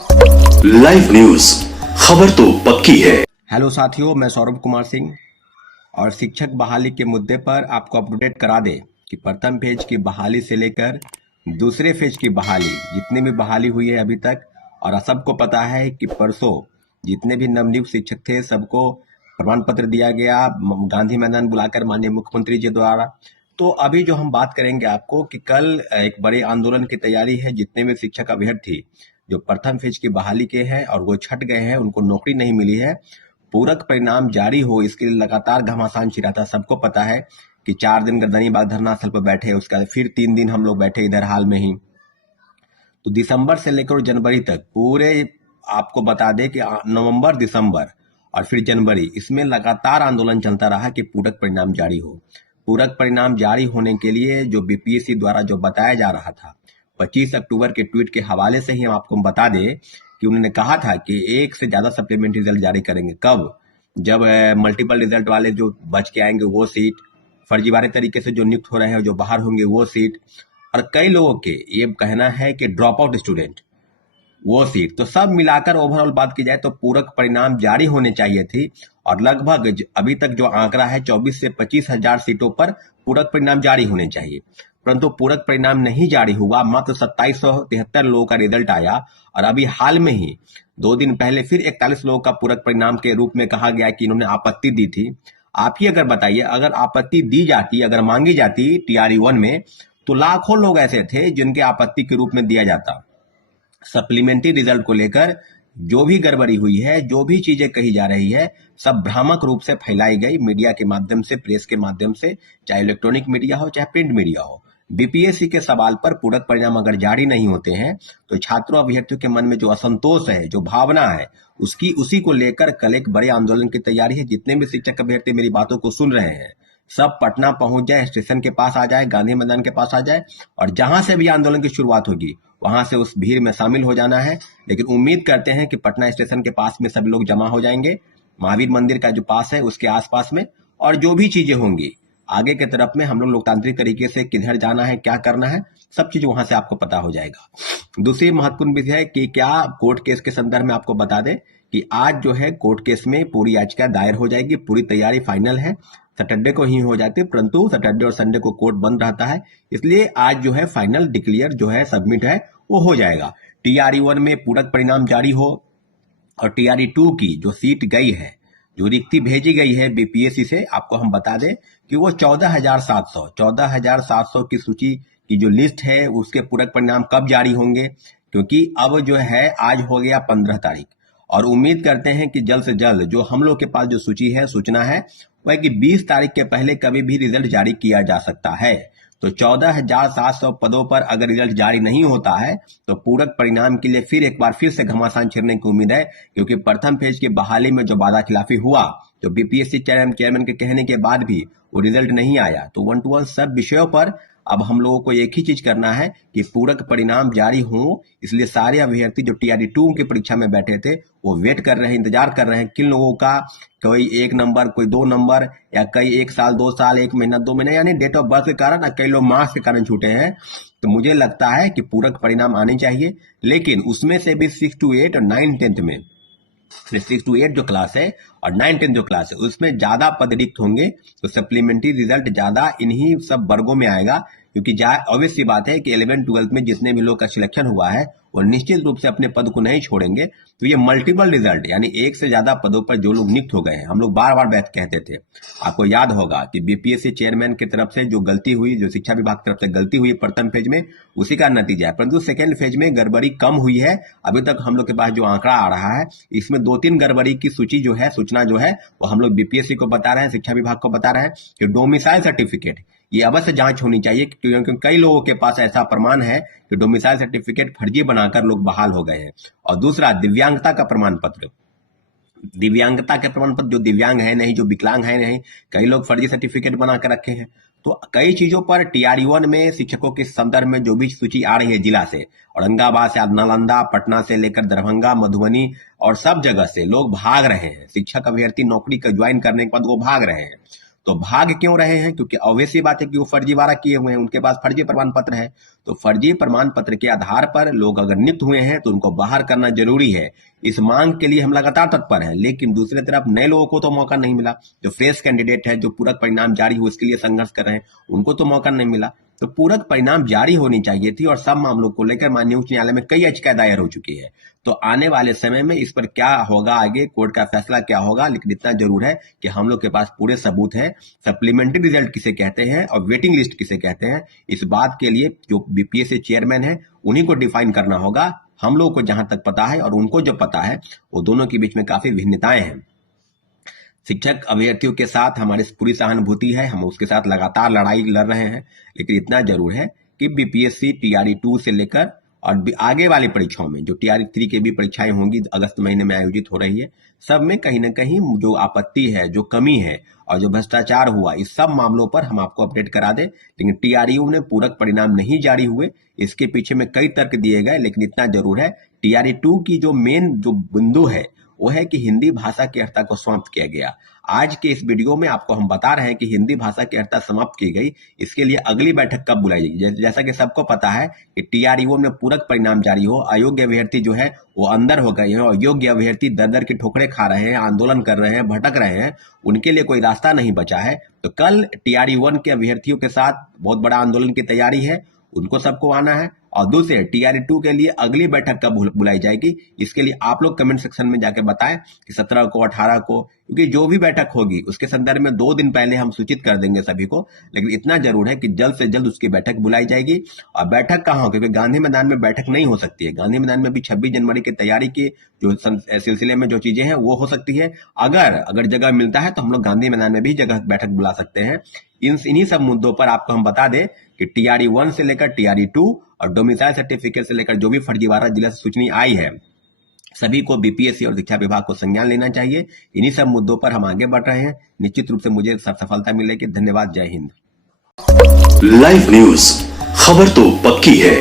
Live news, खबर तो पक्की है। हेलो साथियों, मैं सौरभ कुमार सिंह और शिक्षक बहाली के मुद्दे पर आपको अपडेट करा दें कि प्रथम फेज की बहाली से लेकर दूसरे फेज की बहाली, जितने भी बहाली हुई है अभी तक, और सबको पता है कि परसों जितने भी नवनियुक्त शिक्षक थे सबको प्रमाण पत्र दिया गया गांधी मैदान बुलाकर माननीय मुख्यमंत्री जी द्वारा। तो अभी जो हम बात करेंगे आपको कि कल एक बड़े आंदोलन की तैयारी है। जितने भी शिक्षक अभ्यर्थी जो प्रथम फेज की बहाली के हैं और वो छट गए हैं, उनको नौकरी नहीं मिली है, पूरक परिणाम जारी हो इसके लिए लगातार घमासान छिड़ा था। सबको पता है कि 4 दिन गर्दनी बाग धरना स्थल पर बैठे, उसके बाद फिर 3 दिन हम लोग बैठे इधर हाल में ही। तो दिसंबर से लेकर जनवरी तक पूरे आपको बता दें कि नवंबर, दिसंबर और फिर जनवरी, इसमें लगातार आंदोलन चलता रहा कि पूरक परिणाम जारी हो। पूरक परिणाम जारी होने के लिए जो बीपीएससी द्वारा जो बताया जा रहा था, 25 अक्टूबर के ट्वीट के हवाले से ही हम आपको बता दें कि उन्होंने कहा था कि एक से ज्यादा सप्लीमेंट्री रिजल्ट जारी करेंगे। कब? जब मल्टीपल रिजल्ट वाले जो बच के आएंगे वो सीट, फर्जीवाड़े तरीके से जो नियुक्त हो रहे हैं जो बाहर होंगे वो सीट, और कई लोगों के ये कहना है कि ड्रॉप आउट स्टूडेंट वो सीट, तो सब मिलाकर ओवरऑल बात की जाए तो पूरक परिणाम जारी होने चाहिए थी। और लगभग अभी तक जो आंकड़ा है 24 से 25 हजार सीटों पर पूरक परिणाम जारी होने चाहिए, परंतु पूरक परिणाम नहीं जारी हुआ। मात्र 2773 लोगों का रिजल्ट आया और अभी हाल में ही 2 दिन पहले फिर 41 लोगों का पूरक परिणाम के रूप में कहा गया कि इन्होंने आपत्ति दी थी। आप ही अगर बताइए, अगर आपत्ति दी जाती, अगर मांगी जाती टीआरई 1 में, तो लाखों लोग ऐसे थे जिनके आपत्ति के रूप में दिया जाता। सप्लीमेंट्री रिजल्ट को लेकर जो भी गड़बड़ी हुई है, जो भी चीजें कही जा रही है, सब भ्रामक रूप से फैलाई गई मीडिया के माध्यम से, प्रेस के माध्यम से, चाहे इलेक्ट्रॉनिक मीडिया हो चाहे प्रिंट मीडिया हो। बीपीएससी के सवाल पर पूरक परिणाम अगर जारी नहीं होते हैं तो छात्रों अभ्यर्थियों के मन में जो असंतोष है, जो भावना है, उसी को लेकर कल एक बड़े आंदोलन की तैयारी है। जितने भी शिक्षक अभ्यर्थी मेरी बातों को सुन रहे हैं, सब पटना पहुंच जाए, स्टेशन के पास आ जाए, गांधी मैदान के पास आ जाए, और जहां से भी आंदोलन की शुरुआत होगी वहां से उस भीड़ में शामिल हो जाना है। लेकिन उम्मीद करते हैं कि पटना स्टेशन के पास में सभी लोग जमा हो जाएंगे, महावीर मंदिर का जो पास है उसके आसपास में, और जो भी चीजें होंगी आगे के तरफ में हम लोग लोकतांत्रिक तरीके से किधर जाना है, क्या करना है, सब चीज वहां से आपको पता हो जाएगा। दूसरी महत्वपूर्ण विषय है कि क्या कोर्ट केस के संदर्भ में आपको बता दें कि आज जो है कोर्ट केस में पूरी याचिका दायर हो जाएगी, पूरी तैयारी फाइनल है। सैटरडे को ही हो जाती है, परंतु सैटरडे और संडे को कोर्ट बंद रहता है, इसलिए आज जो है फाइनल डिक्लेयर जो है सबमिट है वो हो जाएगा। टीआरई 1 में पूरक परिणाम जारी हो और टीआरई 2 की जो सीट गई है, जो रिक्ति भेजी गई है बीपीएससी से, आपको हम बता दें कि वो 14,700 की सूची की जो लिस्ट है उसके पूरक परिणाम कब जारी होंगे, क्योंकि अब जो है आज हो गया 15 तारीख, और उम्मीद करते हैं कि जल्द से जल्द जो हम लोग के पास जो सूची है, सूचना है, वह है कि 20 तारीख के पहले कभी भी रिजल्ट जारी किया जा सकता है। तो 14,700 पदों पर अगर रिजल्ट जारी नहीं होता है तो पूरक परिणाम के लिए फिर एक बार फिर से घमासान छिड़ने की उम्मीद है, क्योंकि प्रथम फेज की बहाली में जो वादा खिलाफी हुआ, तो बीपीएससी चेयरमैन के कहने के बाद भी वो रिजल्ट नहीं आया। तो 1 to 1 सब विषयों पर अब हम लोगों को एक ही चीज करना है कि पूरक परिणाम जारी हो। इसलिए सारे अभ्यर्थी जो टीआरई 2 की परीक्षा में बैठे थे वो वेट कर रहे हैं, इंतजार कर रहे हैं किन लोगों का कोई 1 नंबर, कोई 2 नंबर, या कई 1 साल, 2 साल, 1 महीना, 2 महीने, यानी डेट ऑफ बर्थ के कारण, कई लोग मार्क्स के कारण छूटे हैं। तो मुझे लगता है कि पूरक परिणाम आने चाहिए, लेकिन उसमें से भी 6 to 8 और 9 10th में, 6 to 8 जो क्लास है और 9 10 जो क्लास है उसमें ज्यादा पद रिक्त होंगे, तो सप्लीमेंट्री रिजल्ट ज्यादा इन्हीं सब वर्गों में आएगा। क्योंकि ऑब्वियस सी बात है कि 11 12 में जितने भी लोग का सिलेक्शन हुआ है वो निश्चित रूप से अपने पद को नहीं छोड़ेंगे। तो ये मल्टीपल रिजल्ट, यानी एक से ज्यादा पदों पर जो लोग नियुक्त हो गए हैं, हम लोग बार बार बात कहते थे, आपको याद होगा कि बीपीएससी चेयरमैन की तरफ से जो गलती हुई, जो शिक्षा विभाग की तरफ से गलती हुई प्रथम फेज में, उसी का नतीजा है। परंतु सेकेंड फेज में गड़बड़ी कम हुई है। अभी तक हम लोग के पास जो आंकड़ा आ रहा है, इसमें 2-3 गड़बड़ी की सूची जो है, सूचना जो है, वो हम लोग बीपीएससी को बता रहे हैं, शिक्षा विभाग को बता रहे हैं कि डोमिसाइल सर्टिफिकेट ये अवश्य जांच होनी चाहिए, क्योंकि कई लोगों के पास ऐसा प्रमाण है कि डोमिसाइल सर्टिफिकेट फर्जी बनाकर लोग बहाल हो गए हैं। और दूसरा, दिव्यांगता का प्रमाण पत्र, दिव्यांगता के प्रमाण पत्र, जो दिव्यांग है नहीं, जो विकलांग है नहीं, कई लोग फर्जी सर्टिफिकेट बना कर रखे हैं। तो कई चीजों पर टीआरई 1 में शिक्षकों के संदर्भ में जो भी सूची आ रही है जिला से, औरंगाबाद से, नालंदा, पटना से लेकर दरभंगा, मधुबनी, और सब जगह से लोग भाग रहे हैं। शिक्षक अभ्यर्थी नौकरी का ज्वाइन करने के बाद वो भाग रहे हैं। तो भाग क्यों रहे हैं? क्योंकि ऑब्वियस बात है कि वो फर्जीवाड़ा किए हुए हैं, उनके पास फर्जी प्रमाण पत्र है। तो फर्जी प्रमाण पत्र के आधार पर लोग अगर नियुक्त हुए हैं तो उनको बाहर करना जरूरी है। इस मांग के लिए हम लगातार तत्पर हैं, लेकिन दूसरी तरफ नए लोगों को तो मौका नहीं मिला। जो फ्रेश कैंडिडेट है, जो पूरक परिणाम जारी हो इसके लिए संघर्ष कर रहे हैं, उनको तो मौका नहीं मिला। तो पूरक परिणाम जारी होनी चाहिए थी और सब मामलों को लेकर माननीय उच्च न्यायालय में कई याचिकाएं दायर हो चुकी है। तो आने वाले समय में इस पर क्या होगा, आगे कोर्ट का फैसला क्या होगा, लेकिन इतना जरूर है कि हम लोग के पास पूरे सबूत है। सप्लीमेंट्री रिजल्ट किसे कहते हैं और वेटिंग लिस्ट किसे कहते हैं, इस बात के लिए जो बीपीएससी चेयरमैन है उन्हीं को डिफाइन करना होगा। हम लोग को जहां तक पता है और उनको जो पता है, वो दोनों के बीच में काफी भिन्नताएं हैं। शिक्षक अभ्यर्थियों के साथ हमारी पूरी सहानुभूति है, हम उसके साथ लगातार लड़ाई लड़ रहे हैं, लेकिन इतना जरूर है कि बीपीएससी टीआरई 2 से लेकर और आगे वाली परीक्षाओं में जो टीआरई 3 की भी परीक्षाएं होंगी अगस्त महीने में आयोजित हो रही है, सब में कहीं ना कहीं जो आपत्ति है, जो कमी है और जो भ्रष्टाचार हुआ, इस सब मामलों पर हम आपको अपडेट करा दें। लेकिन टीआरयू में पूरक परिणाम नहीं जारी हुए, इसके पीछे में कई तर्क दिए गए, लेकिन इतना जरूर है टीआरई 2 की जो मेन जो बिंदु है वो है कि हिंदी भाषा की अर्हता को समाप्त किया गया। आज के इस वीडियो में आपको हम बता रहे हैं कि हिंदी भाषा की अर्हता समाप्त की गई, इसके लिए अगली बैठक कब बुलाई जाएगी। जैसा कि सबको पता है कि टीआरयू में पूरक परिणाम जारी हो, अयोग्य अभ्यर्थी जो है वो अंदर हो गए हैं और योग्य अभ्यर्थी दर दर की ठोकरें खा रहे हैं, आंदोलन कर रहे हैं, भटक रहे हैं, उनके लिए कोई रास्ता नहीं बचा है। तो कल टीआरयू 1 के अभ्यर्थियों के साथ बहुत बड़ा आंदोलन की तैयारी है, उनको सबको आना है। और दूसरे टीआरई 2 के लिए अगली बैठक कब बुलाई जाएगी, इसके लिए आप लोग कमेंट सेक्शन में जाके बताएं कि 17 को 18 को, क्योंकि जो भी बैठक होगी उसके संदर्भ में 2 दिन पहले हम सूचित कर देंगे सभी को। लेकिन इतना जरूर है कि जल्द से जल्द उसकी बैठक बुलाई जाएगी। और बैठक कहाँ हो, क्योंकि गांधी मैदान में बैठक नहीं हो सकती है। गांधी मैदान में भी 26 जनवरी की तैयारी के जो सिलसिले में जो चीजें हैं वो हो सकती है। अगर जगह मिलता है तो हम लोग गांधी मैदान में भी जगह बैठक बुला सकते हैं। इन्हीं सब मुद्दों पर आपको हम बता दें कि टीआरई 1 से लेकर टीआरई 2 और डोमिसाइल सर्टिफिकेट से लेकर जो भी फर्जीवाड़ा जिला से सूचना आई है, सभी को बीपीएससी और शिक्षा विभाग को संज्ञान लेना चाहिए। इन्हीं सब मुद्दों पर हम आगे बढ़ रहे हैं। निश्चित रूप से मुझे सफलता मिलेगी। धन्यवाद। जय हिंद। लाइव न्यूज, खबर तो पक्की है।